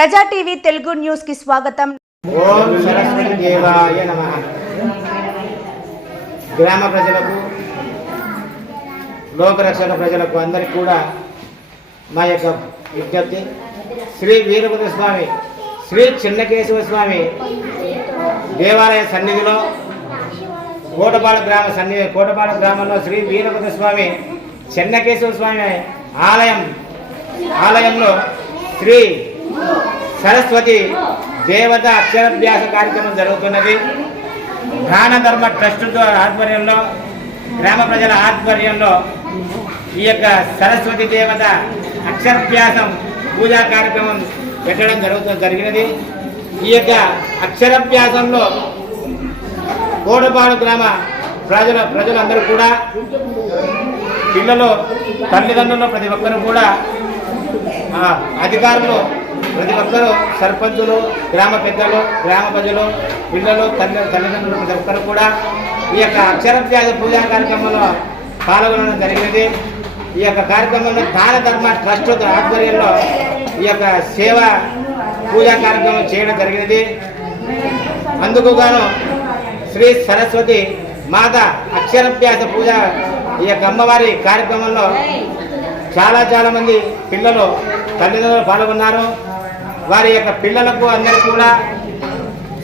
ప్రజా టీవీ తెలుగు న్యూస్కి స్వాగతం. ఓం దేవాయ గ్రామ ప్రజలకు లోకరక్షణ ప్రజలకు అందరికీ కూడా మా యొక్క విజ్ఞప్తి. శ్రీ వీరభద్ర స్వామి శ్రీ చిన్నకేశవ స్వామి దేవాలయ సన్నిధిలో కోటపాడు గ్రామ సన్నిధి కోటపాడు గ్రామంలో శ్రీ వీరభద్ర స్వామి చెన్నకేశవ స్వామి ఆలయం ఆలయంలో శ్రీ సరస్వతి దేవత అక్షరాభ్యాస కార్యక్రమం జరుగుతున్నది. దాన ధర్మ ట్రస్ట్ ఆధ్వర్యంలో గ్రామ ప్రజల ఆధ్వర్యంలో ఈ యొక్క సరస్వతి దేవత అక్షరాభ్యాసం పూజా కార్యక్రమం పెట్టడం జరుగుతుంది జరిగినది. ఈ యొక్క అక్షరాభ్యాసంలో కోడపాడు గ్రామ ప్రజల ప్రజలందరూ కూడా పిల్లలు తల్లిదండ్రులు ప్రతి ఒక్కరు కూడా అధికారులు ప్రతి ఒక్కరు సర్పంచులు గ్రామ పెద్దలు గ్రామ ప్రజలు పిల్లలు తల్లి తల్లిదండ్రులు ప్రతి ఒక్కరు కూడా ఈ యొక్క అక్షరాభ్యాస పూజా కార్యక్రమంలో పాల్గొనడం జరిగినది. ఈ యొక్క కార్యక్రమంలో దాన ధర్మ ట్రస్ట్ ఆధ్వర్యంలో ఈ యొక్క సేవ పూజా కార్యక్రమం చేయడం జరిగినది. అందుకు గాను శ్రీ సరస్వతి మాత అక్షరభ్యాస పూజ ఈ యొక్క అమ్మవారి కార్యక్రమంలో చాలా చాలామంది పిల్లలు తల్లిదండ్రులు పాల్గొన్నారు. వారి యొక్క పిల్లలకు అందరికీ కూడా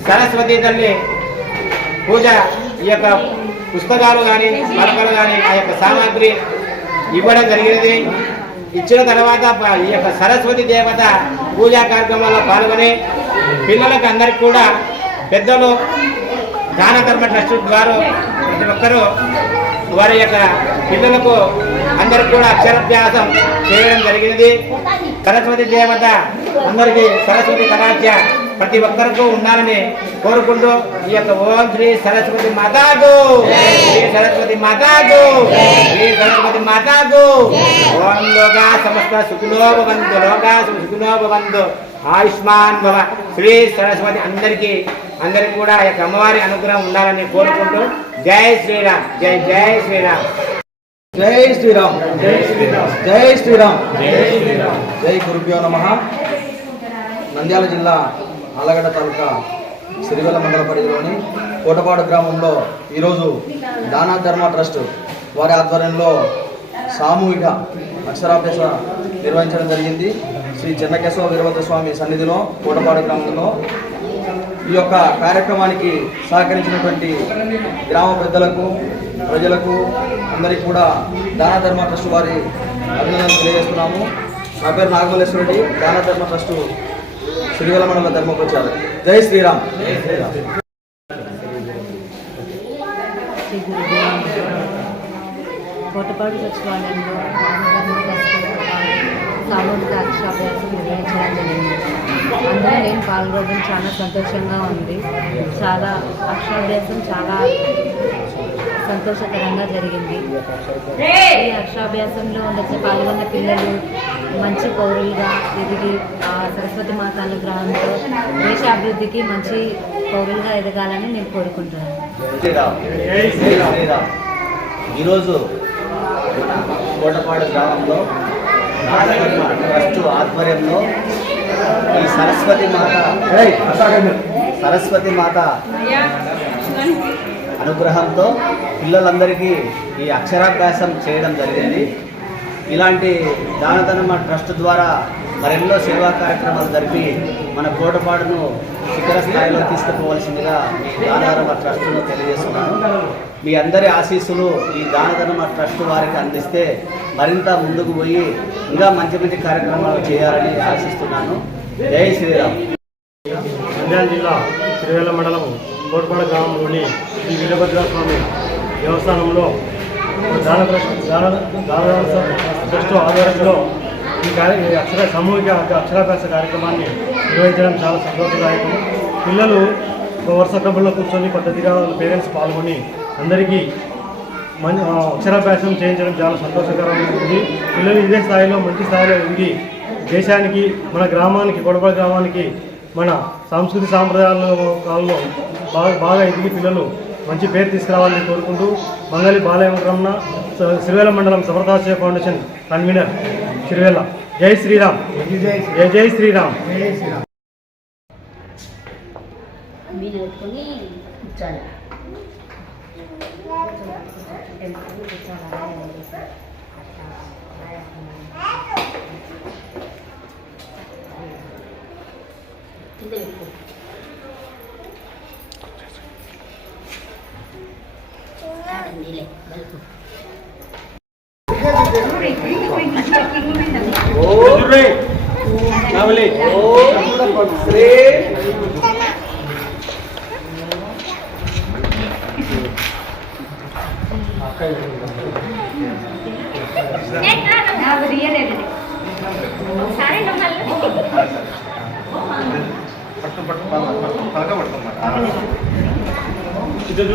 సరస్వతి తల్లి పూజ ఈ యొక్క పుస్తకాలు కానీ పలకలు కానీ ఆ యొక్క సామాగ్రి ఇవ్వడం జరిగినది. ఇచ్చిన తర్వాత ఈ యొక్క సరస్వతి దేవత పూజా కార్యక్రమంలో పాల్గొని పిల్లలకు అందరికీ కూడా పెద్దలు దాన ధర్మ ట్రస్ట్ ద్వారా ప్రతి ఒక్కరూ వారి యొక్క పిల్లలకు అందరికి కూడా అక్షరాభ్యాసం చేయడం జరిగినది. సరస్వతి దేవత అందరికీ సరస్వతి కళాధ్య ప్రతి ఒక్కరికి ఉండాలని కోరుకుంటూ ఈ యొక్క ఓం శ్రీ సరస్వతి మాతాకు. శ్రీ సరస్వతి మాతాకు. శ్రీ సరస్వతి మాతాకు. ఓం లోకా సమస్త సుఖినో భవంతు లోకా సుఖినో భవంతు ఆయుష్మాన్ భవ. శ్రీ సరస్వతి అందరికీ అందరికి కూడా యొక్క అమ్మవారి అనుగ్రహం ఉండాలని కోరుకుంటూ జై శ్రీరామ్ జై జై శ్రీరామ్. జై శ్రీరామ్. జై శ్రీరామ్. జై శ్రీరామ్. జై గురుభ్యో నమ. నంద్యాల జిల్లా ఆలగడ్డ తాలూకా సిరివెల్ల మండల పరిధిలోని కోటపాడు గ్రామంలో ఈరోజు దానా ధర్మ ట్రస్ట్ వారి ఆధ్వర్యంలో సామూహిక అక్షరాభ్యాస నిర్వహించడం జరిగింది. శ్రీ చెన్నకేశవ వీరభద్ర స్వామి సన్నిధిలో కోటపాడు గ్రామంలో ఈ యొక్క కార్యక్రమానికి సహకరించినటువంటి గ్రామ పెద్దలకు ప్రజలకు అందరికీ కూడా దాన ధర్మ ట్రస్ట్ వారి అభినందనలు తెలియజేస్తున్నాము. నా పేరు నాగమల్లేశ్వరుడి దాన ధర్మ ట్రస్టు శ్రీవెల మండల ధర్మప్రచారం. జై శ్రీరామ్. జై శ్రీరామ్ కోటపాడు సచివాలయంలో సామూహిక అక్షరాభ్యాసం నిర్వహించడం జరిగింది. అందులో నేను పాల్గొనడం చాలా సంతోషంగా ఉంది. చాలా అక్షరాభ్యాసం చాలా సంతోషకరంగా జరిగింది. ఈ అక్షరాభ్యాసంలో వచ్చి పాల్గొన్న పిల్లలు మంచి పౌరులుగా ఎదిగి ఆ సరస్వతి మాత అనుగ్రహంతో దేశ అభివృద్ధికి మంచి పౌరులుగా ఎదగాలని నేను కోరుకుంటున్నాను. ఈరోజు కోటపాడు గ్రామంలో ట్రస్ట్ ఆధ్వర్యంలో ఈ సరస్వతి మాత సరస్వతి మాత అనుగ్రహంతో పిల్లలందరికీ ఈ అక్షరాభ్యాసం చేయడం జరిగింది. ఇలాంటి దానధర్మ ట్రస్ట్ ద్వారా మరెన్నో సేవా కార్యక్రమాలు జరిపి మన కోటపాడును శిఖర స్థాయిలో తీసుకుపోవలసిందిగా మీ దానధర్మ ట్రస్ట్ను తెలియజేస్తున్నాను. మీ అందరి ఆశీస్సులు ఈ దానధర్మ ట్రస్ట్ వారికి అందిస్తే మరింత ముందుకు పోయి ఇంకా మంచి మంచి కార్యక్రమాలు చేయాలని ఆశిస్తున్నాను. జై శ్రీరామ్. నంద్యాల జిల్లా తిరువేల మండలం కోటపాడ గ్రామంలోని శ్రీ వీరభద్రస్వామి దేవస్థానంలో దాన ట్రస్ట్ దాన దాన ట్రస్ట్ ఆధ్వర్యంలో ఈ కార్య అక్షర సామూహిక అక్షరాభ్యాస కార్యక్రమాన్ని నిర్వహించడం చాలా సంతోషదాయకం. పిల్లలు వరుస క్రమంలో కూర్చొని పద్ధతిగా పేరెంట్స్ పాల్గొని అందరికీ మంచి అక్షరాభ్యాసం చేయించడం చాలా సంతోషకరంగా ఉంది పిల్లలు ఇదే స్థాయిలో మంచి స్థాయిలో ఎదిగి దేశానికి మన గ్రామానికి గొడవ గ్రామానికి మన సాంస్కృతిక సాంప్రదాయాలలో కాలంలో బాగా బాగా ఎదిగి పిల్లలు మంచి పేరు తీసుకురావాలని కోరుకుంటూ మంగళి బాలయం రమణ సిరివేల మండలం సమర్థాశయ ఫౌండేషన్ కన్వీనర్ సిరివేల. జై శ్రీరామ్. జై జై శ్రీరామ్. పట్టు పట్టు శ్రీ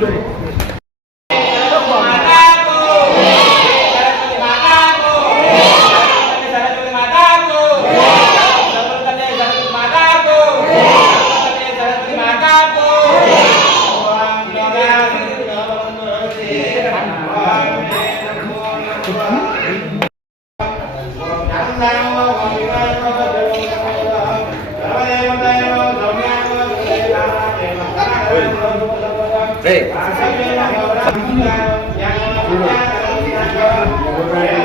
రేయ్. 对，对。